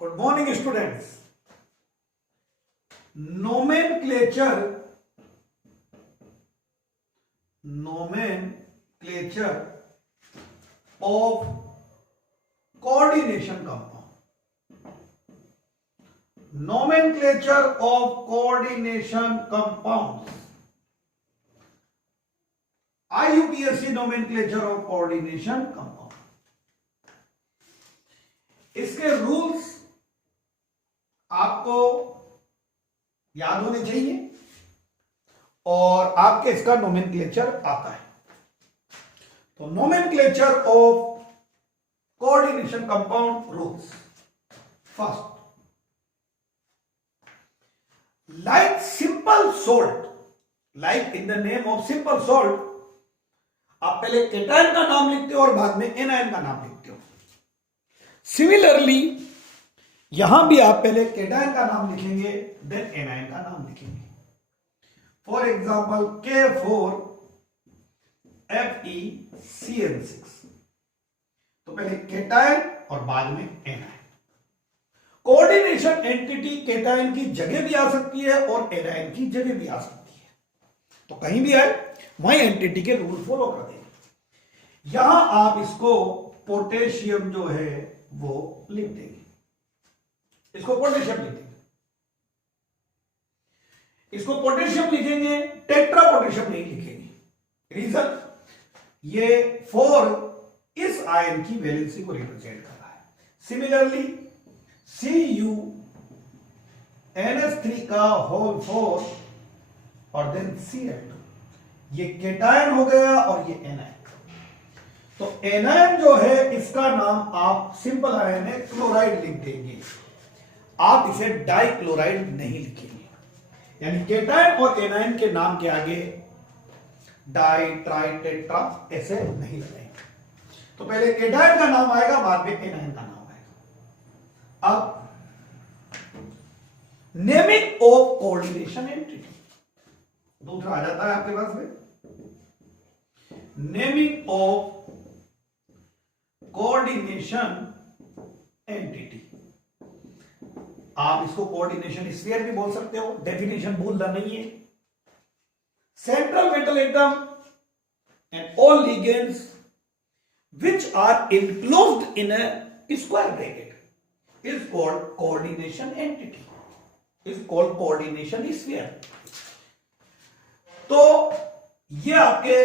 Good morning students. Nomenclature of coordination compound. Nomenclature of coordination compound, IUPAC nomenclature of coordination compound. इसके rules आपको याद होने चाहिए और आपके इसका नोमेनक्लेचर आता है। तो nomenclature of coordination compound rules. First, like simple salt, like in the name of simple salt, आप पहले केटायन का नाम लिखते हो और बाद में एनायन का नाम लिखते हो। सिमिलरली यहां भी आप पहले केटायन का नाम लिखेंगे देन एनायन का नाम लिखेंगे। फॉर एग्जाम्पल K4FeCN6, तो पहले केटायन और बाद में एनायन। कोऑर्डिनेशन एंटिटी केटायन की जगह भी आ सकती है और एनायन की जगह भी आ सकती है, तो कहीं भी आए वही एंटिटी के रूल फॉलो कर देंगे। यहां आप इसको पोटेशियम जो है वो लिख देंगे, इसको पोटेशियम लिख देंगे। इसको पोटेशियम लिखेंगे, टेट्रा पोटेशियम नहीं लिखेंगे। रीजन, ये 4 इस आयन की वैलेंसी को रिप्रेजेंट कर रहा है। सिमिलरली CuNH3 का होल 4 और देन Cl2, ये केटायन हो गया और ये एनायन। तो एनायन जो है इसका नाम आप सिंपल आयन है क्लोराइड लिख देंगे, आप इसे डाइक्लोराइड नहीं लिखेंगे। यानी केटायन और एनायन के नाम के आगे डाई, ट्राई, टेट्रा ऐसे नहीं लगाएंगे। तो पहले केटायन का नाम आएगा, बाद में एनायन का नाम आएगा। अब नेमिंग ऑफ कोऑर्डिनेशन एंटिटी दूसरा आ जाता है आपके पास में। नेमिंग ऑफ कोऑर्डिनेशन एंटिटी, आप इसको कोऑर्डिनेशन स्फीयर भी बोल सकते हो, डेफिनेशन भूलना नहीं है। Central metal atom and all ligands which are enclosed in a square bracket is called coordination entity, is called coordination sphere। तो ये आपके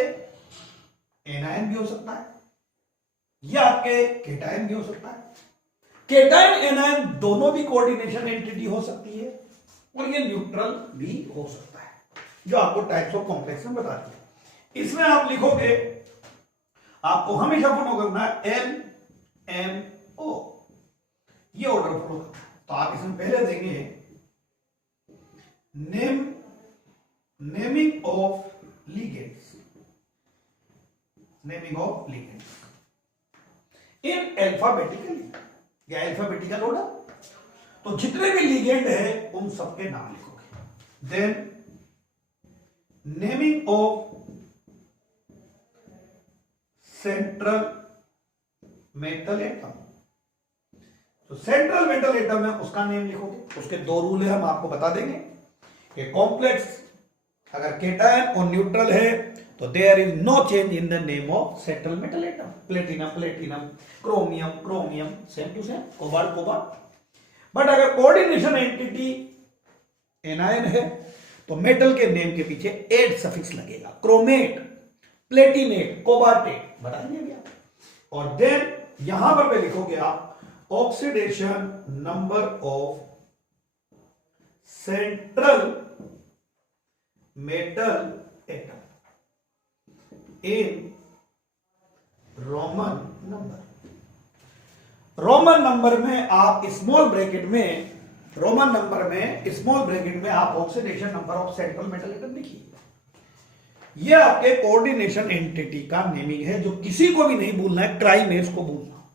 एनायन भी हो सकता है, ये आपके केटायन भी हो सकता है। केटायन एनायन दोनों भी कोऑर्डिनेशन एंटिटी हो सकती है और ये न्यूट्रल भी हो सकता है, जो आपको टाइप्स ऑफ कॉम्प्लेक्स में बता दिया। इसमें आप लिखोगे, आपको हमेशा फॉलो करना है LMO, ये ऑर्डर फॉलो करना है। तो आप इसमें पहले देंगे naming of ligands, naming of ligands in alphabetically या अल्फाबेटिकल ऑर्डर। तो जितने भी लिगेंड है उन सबके नाम लिखोगे। Then naming of central metal atom, तो सेंट्रल मेटल एटम है उसका नेम लिखोगे। उसके 2 रूल है, हम आपको बता देंगे कि कॉम्प्लेक्स अगर केटायन और न्यूट्रल है तो there is no change in the name of central metal atom. Platinum platinum, chromium chromium, same to same, cobalt cobalt. But अगर कोऑर्डिनेशन एंटिटी एनायन है तो मेटल के नेम के पीछे एट सफिक्स लगेगा, क्रोमेट, प्लेटिनेट, कोबाल्टेट, बता देंगे भैया। और देन यहां पर लिखोगे आप oxidation number of central metal atom in Roman number. Roman number में आप स्मॉल ब्रैकेट में, रोमन नंबर में स्मॉल ब्रैकेट में आप oxidation number of central metal atom लिखिए। यह आपके कोऑर्डिनेशन एंटिटी का नेमिंग है, जो किसी को भी नहीं भूलना है, ट्राइमेर्स को भूलना।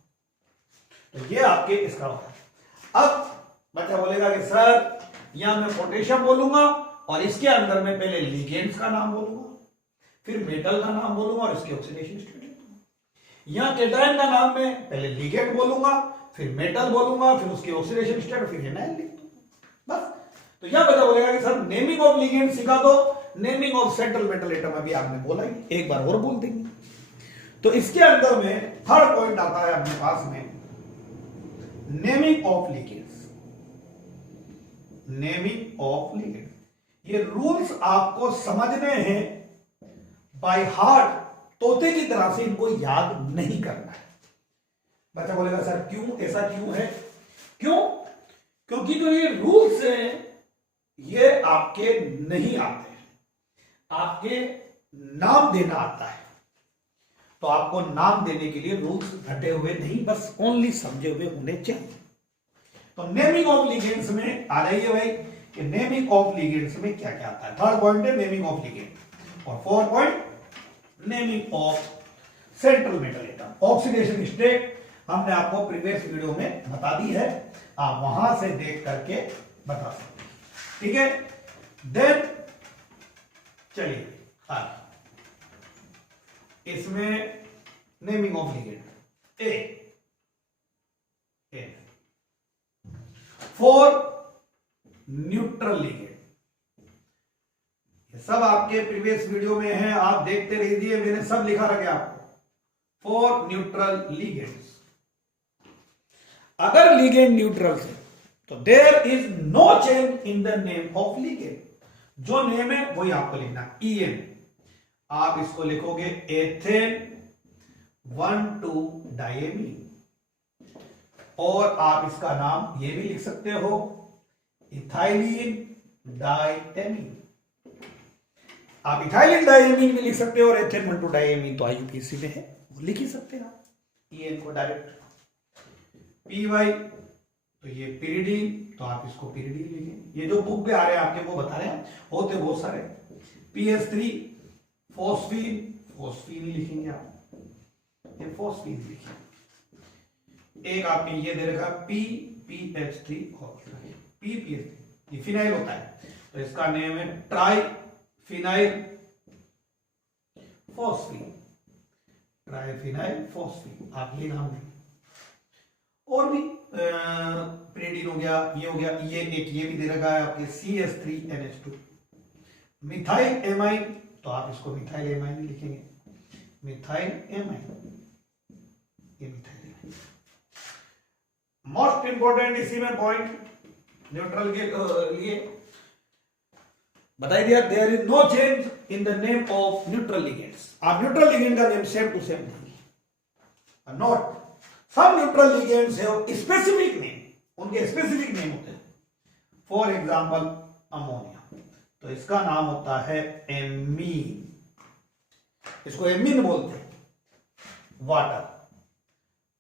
तो ये आपके इसका होता है। अब बच्चा बोलेगा कि सर यहां मैं पोटेशियम बोलूंगा और इसके अंदर में पहले लिगेंड्स का नाम बोलूंगा, फिर मेटल का नाम बोलूंगा और इसके ऑक्सीडेशन स्टेट। यहां केटायन का नाम मैं पहले लिगेंड बोलूंगा, फिर मेटल बोलूंगा, फिर उसके ऑक्सीडेशन स्टेट, फिर एनायन लिख दूंगा बस। तो यह बता बोलेगा कि सर नेमिंग ऑफ लिगेंड सिखा दो, naming of central metal atom अभी आपने बोला ही, एक बार और बोल देंगे। तो इसके अंदर में थर्ड पॉइंट आता है अपने पास में naming of ligands. Naming of ligand, ये रूल्स आपको समझने हैं बाय हार्ट, तोते की तरह से इनको याद नहीं करना है। बच्चा बोलेगा सर क्यों, ऐसा क्यों है? क्यों? क्योंकि जो ये रूल्स हैं ये आपके नहीं आते, आपके नाम देना आता है। तो आपको नाम देने के लिए रूल्स घटे हुए नहीं, बस ओनली समझे हुए होने चाहिए। तो नेमिंग ऑफ लिगेंड्स में आ रही है भाई कि नेमिंग ऑफ लिगेंड्स में क्या क्या आता है। थर्ड पॉइंट है नेमिंग ऑफ लिगेंड, और fourth point naming of central metal atom. Oxidation state हमने आपको प्रीवियस वीडियो में बता दी है, आप वहां से देख करके बता सकते हैं, ठीक है। देन चलिए आगे, इसमें naming of ligand A for neutral ligand, ये सब आपके प्रीवियस वीडियो में है, आप देखते रहिए, मैंने सब लिखा रखा आपको। फॉर न्यूट्रल लिगेंड्स, अगर लिगेंड न्यूट्रल से तो there is no change in the name of ligand, जो नेम है वही आपको लिखना, EN। आप इसको लिखोगे एथेन 1,2 डायमीन, और आप इसका नाम ये भी लिख सकते हो इथाइलिन डायमीन। आप इथाइलिन डायमीन भी लिख सकते हो, और एथेन 1,2 डायमीन तो IUPAC में है, वो लिख ही सकते हैं आप EN को डायरेक्ट। PY तो ये पिरिडीन, तो आप इसको पिरिडीन लिखें। ये जो बुक पे आ रहे हैं आपके वो बता रहे हैं, होते बहुत सारे। PS3 फोस्फीन, फोस्फीन ही लिखेंगे आप, ये फोस्फीन लिखेंगे। एक आपने ये दे रखा PPH3 और PPH3, ये फिनाइल होता है, तो इसका नेम है try phenyl phosphine, try phenyl phosphine, आप ये नाम देंगे। और भी प्रिडीन हो गया, ये हो गया, ये एक ये भी दे रखा है आपके CS3NH2। मिथाइल एमाइन, तो आप इसको मिथाइल एमाइन ही लिखेंगे, मिथाइल एमाइन, ये मिथाइल एमाइन। मोस्ट इंपोर्टेंट इसी में पॉइंट न्यूट्रल के लिए बताई दिया, there is no change in the name of neutral ligands. आप न्यूट्रल लिगेंड का नेम सेम टू सेम देंगे, नॉट सब न्यूट्रल लिगेंड्स है स्पेसिफिक नेम, उनके स्पेसिफिक नेम होते हैं। फॉर एग्जांपल अमोनिया, तो इसका नाम होता है एमीन, इसको एमीन बोलते हैं। वाटर,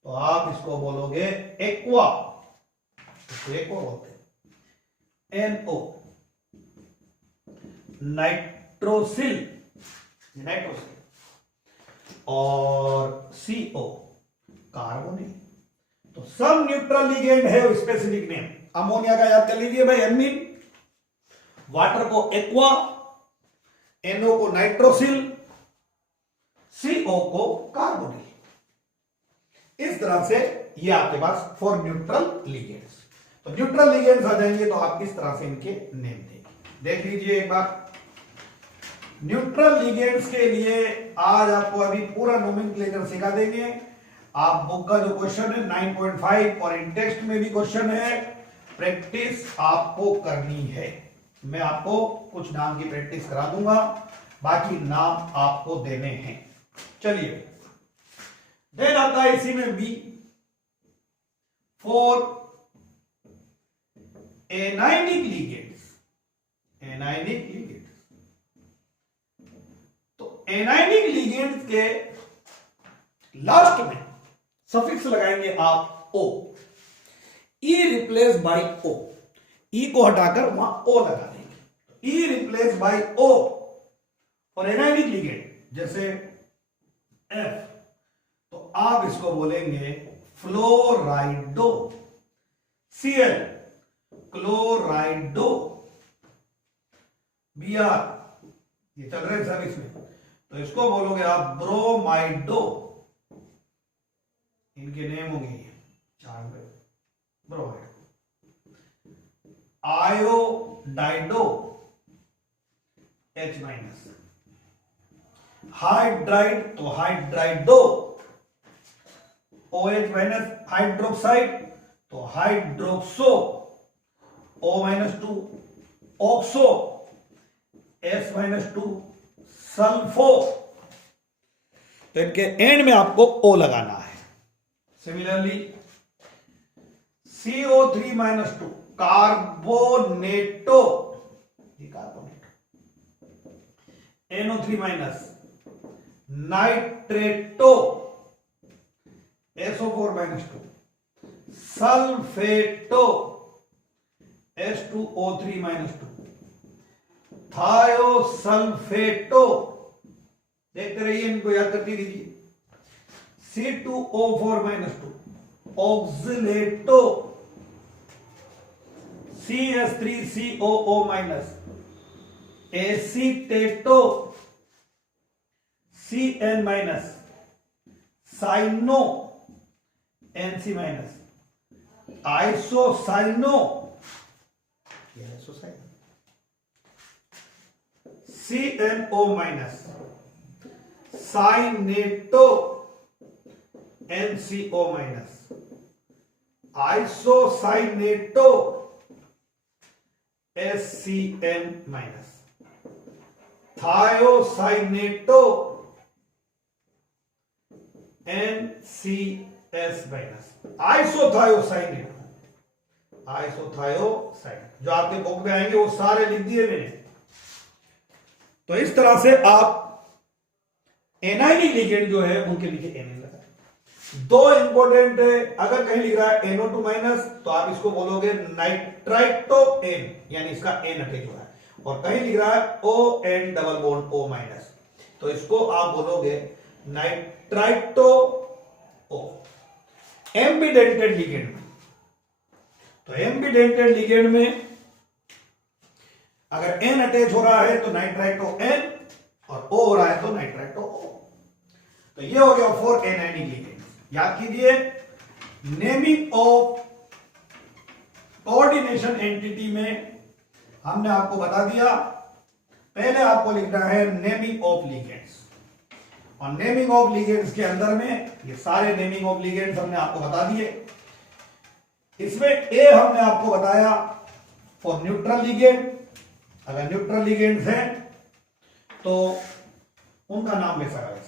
तो आप इसको बोलोगे एक्वा, इसको एक्वा बोलते हैं। NO नाइट्रोसिल, नाइट्रोसिल, और CO कार्बोनिल। तो सब न्यूट्रल लिगेंड है स्पेसिफिक नेम। अमोनिया का याद कर लीजिए भाई एमीन, वाटर को एक्वा, NO को नाइट्रोसिल, CO को कार्बोनिल। इस तरह से ये आपके पास फॉर न्यूट्रल लिगेंड्स। तो न्यूट्रल लिगेंड्स आ जाएंगे तो आप इस तरह से इनके नेम देंगे। देख लीजिए एक बार, न्यूट्रल लिगेंड्स के लिए आज आपको अभी पूरा नोमेनक्लेचर सिखा देंगे। आप बुक का जो क्वेश्चन है 9.5 और इन टेक्स्ट में भी क्वेश्चन है, प्रैक्टिस आपको करनी है। मैं आपको कुछ नाम की प्रैक्टिस करा दूंगा, बाकी नाम आपको देने हैं। चलिए, देन आता है इसी में B for anionic ligands. Anionic ligands, तो एनाइनिक लिगेंड्स के लास्ट में सफिक्स लगाएंगे आप O, E replace by O, E को हटाकर वहां O लगा देंगे। E रिप्लेस बाय O और एनाइनिक लिगेंड जैसे F, तो आप इसको बोलेंगे फ्लोराइडो, Cl क्लोराइडो, Br, ये चल रहे हैं सब इसमें, तो इसको बोलोगे आप ब्रोमाइडो, इनके नेम होंगे ये चार ब्रोमाइड, आयोडाइडो H माइनस, हाइड्राइड तो हाइड्राइडो OH माइनस, हाइड्रोक्साइड तो hydroxo O-2, oxo S-2, sulpho, तो इनके एंड में आपको O लगाना है। Similarly CO3-2 कार्बोनेटो, NO3- नाइट्रेटो SO4-2, सल्फेटो H2O3-2, थायोसल्फेटो, देखते रहिए, इनको याद करती रहिए, C2O4-2, oxalato CS3COO-, acetato CN-, cyano NC-, isocyano CNO-, cyanato NCO-, isocyanato SCN-, thiocyanato NCS-, isothiocyanato, isothiocyanato, जो आपके बुक में आएंगे वो सारे लिख दिए मैंने। तो इस तरह से आप एनाइनिक लिगेंड जो है उनके नीचे एन लगा। दो इंपॉर्टेंट है, अगर कहीं लिख रहा है NO2- तो आप इसको बोलोगे नाइट्राइटो एन, यानी इसका एन अटैच हो रहा है, और कहीं लिख रहा है ON डबल बॉन्ड O-, तो इसको आप बोलोगे नाइट्राइटो O। एम्बिडेंटेड लिगेंड में, तो एम्बिडेंटेड लिगेंड में अगर N अटैच हो रहा है तो नाइट्राइटो N, और O हो रहा है तो नाइट्राइटो O। तो ये हो गया 4 एनाइनिक लिगेंड्स। याद कीजिए, नेमिंग ऑफ कोऑर्डिनेशन एंटिटी में हमने आपको बता दिया, पहले आपको लिखना है नेमिंग ऑफ लिगेंड्स, और नेमिंग ऑफ लिगेंड्स के अंदर में ये सारे नेमिंग ऑफ लिगेंड्स हमने आपको बता दिए। इसमें ए हमने आपको बताया फॉर न्यूट्रल लिगेंड, अगर न्यूट्रल लिगेंड्स हैं तो उनका नाम वैसा है।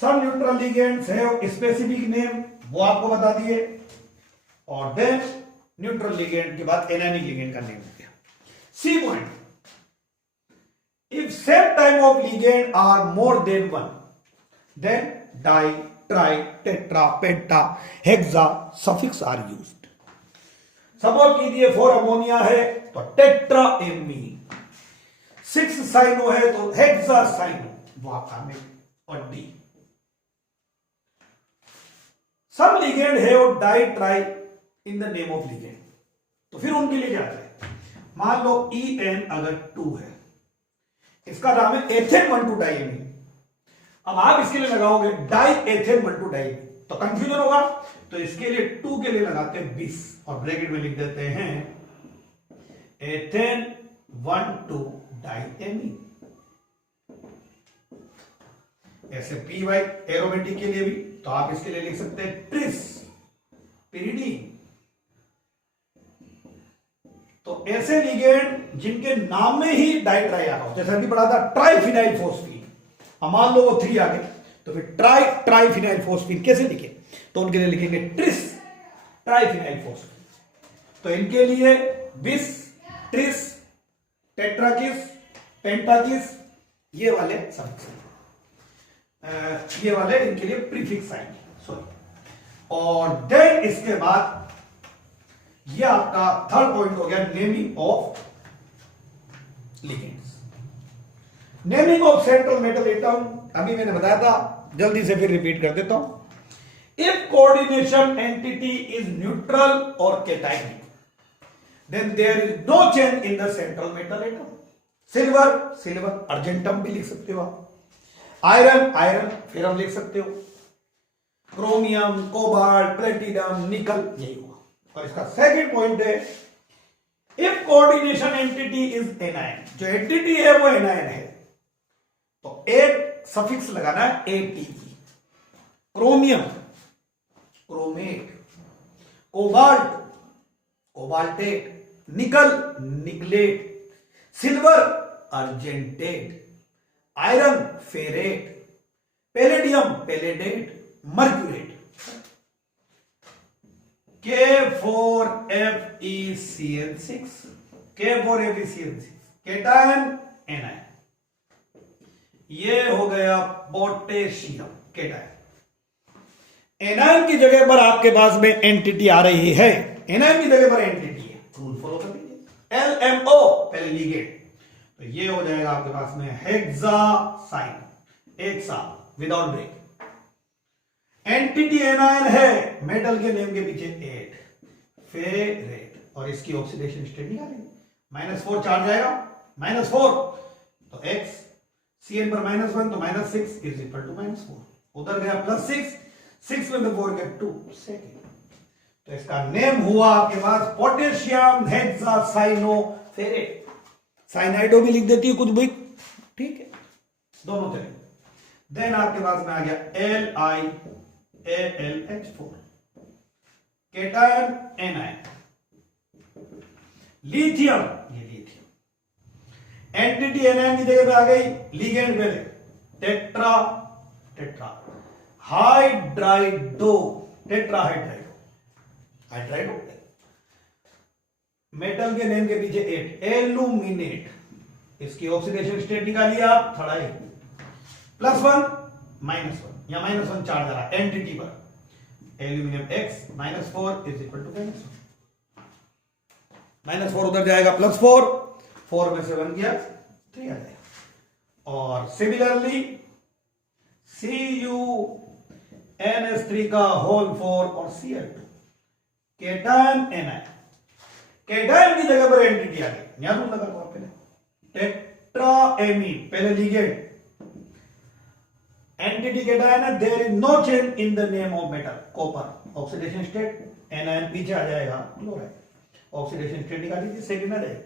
सब न्यूट्रल लिगेंड्स है स्पेसिफिक नेम, वो आपको बता दिए, और देन न्यूट्रल लिगेंड के बाद एनाइनिक लिगेंड का नेम दिया। C point, if same type of ligand are more than one, then di, tri, tetra, penta, hexa suffix are used. Suppose कीजिए 4 अमोनिया है तो टेट्रा एमी, 6 साइनो है तो hexa cyano, वो आपका में, और डी। सब लिगेंड है और di, tri in the name of ligand, तो फिर उनके लिए क्या है? मान लो EN अगर 2 है, इसका नाम है एथेन 1,2 डाइएमीन। अब आप इसके लिए लगाओगे डाई एथेन 1,2 डाइएमीन, तो कंफ्यूजन होगा, तो इसके लिए 2 के लिए लगाते हैं 20, और ब्रैकेट में लिख देते हैं एथेन 1,2 डाइएमीन। ऐसे PY एरोमेटिक के लिए भी, तो आप इसके लिए लिख सकते हैं ट्रिस पिरिडीन। तो ऐसे लिगेंड जिनके नाम में ही डाई ट्राई आ रहा हो, जैसे अभी पढ़ा था ट्राइफिनाइल फोस्फीन, अब मान लो वो 3 आ गए, तो फिर ट्राइफिनाइल फोस्फीन कैसे लिखे? तो उनके लिए लिखेंगे ट्रिस ट्राइफिनाइल फोस्फीन। तो इनके लिए बिस, ट्रिस, टेट्राकिस, पेंटाकिस, ये वाले सब, ये वाले इनके लिए प्रीफिक्स आएंगे, सॉरी। और देन इसके बाद ये आपका थर्ड पॉइंट हो गया naming of ligands. Naming of central metal atom अभी मैंने बताया था, जल्दी से फिर रिपीट कर देता हूं। If coordination entity is neutral और cationic, then there is no change in the central metal atom. Silver, silver, argentum भी लिख सकते हो आप, आयरन, आयरन, फिर हम लिख सकते हो। क्रोमियम, कोबाल्ट, प्लेटिनम, निकल, यही हुआ। और इसका सेकंड पॉइंट है if coordination entity is anion, जो एंटिटी है वो एनायन है तो एक सफिक्स लगाना है एटी की। Chromium chromate, cobalt cobaltate, nickel nickelate, silver argentate, iron ferrate, palladium palladate, mercurate. K4FeCl6, K4FeCl6 cation anion. ये हो गया पोटेशियम केटायन। एनायन की जगह पर आपके पास में एंटिटी आ रही है, एनायन की जगह पर एंटिटी है, रूल फॉलो कर लीजिए। LMO पहले लिगेंड, तो ये हो जाएगा आपके पास में हेक्सासाइन, एक साथ विदाउट ब्रेक। एंटिटी एनायन है, मेटल के नेम के पीछे 8 फेरेट, और इसकी ऑक्सीडेशन स्टेट निकालेंगे। -4 चार्ज आएगा, -4 तो x, Cn पर -1 तो -6 इज इक्वल टू -4, उधर गया +6, 6 में 4 गया 2 सेकेंड, तो इसका नेम हुआ आपके पास पोटेशियम हेक्सासाइनोफेरेट। साइनाइडो भी लिख देती है कुछ भी, ठीक है, दोनों तरह। देन आपके पास में आ गया LiAlH4 केटायन एनायन। लिथियम, ये लिथियम एंटिटी एनायन की जगह पे आ गई, लिगेंड पहले टेट्रा टेट्रा हाइड्राइडो, टेट्राहाइड्राइडो हाइड्राइडो। मेटल के नेम के पीछे 8 एल्यूमिनेट, इसकी ऑक्सीडेशन स्टेट निकालिए आप, थोड़ा ही +1 -1 या -1 चार्ज आ रहा एंटिटी पर, aluminium X -4 is equal to -4 उधर जाएगा +4, 4 में से 1 गया 3 आ जाएगा। और सिमिलरली CuNH3 का होल 4 और Cl2 केटायन एनायन। केटायन की जगह पर एंटिटी आ गई, यहां रूल लगा लो पहले, टेट्राएमीन पहले लिगेंड, एंटिटी केटायन है, there is no change in the name of metal, copper oxidation state, anion पीछे आ जाएगा क्लोराइड, ऑक्सीडेशन स्टेट निकाल लीजिए, सेकंड आ जाएगा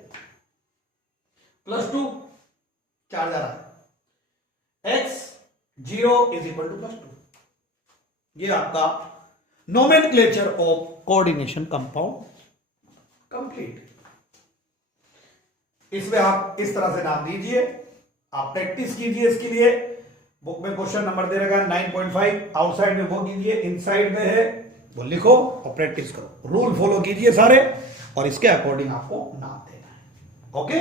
+2 चार्ज आ रहा है, x 0 इज इक्वल टू +2। ये आपका nomenclature of coordination compound complete. इसमें आप इस तरह से नाम दीजिए, आप प्रैक्टिस कीजिए। इसके लिए बुक में क्वेश्चन नंबर दे रखा है 9.5, आउटसाइड में वो कीजिए, इनसाइड में है वो लिखो और प्रैक्टिस करो, रूल फॉलो कीजिए सारे, और इसके अकॉर्डिंग आपको नाम देना है। ओके।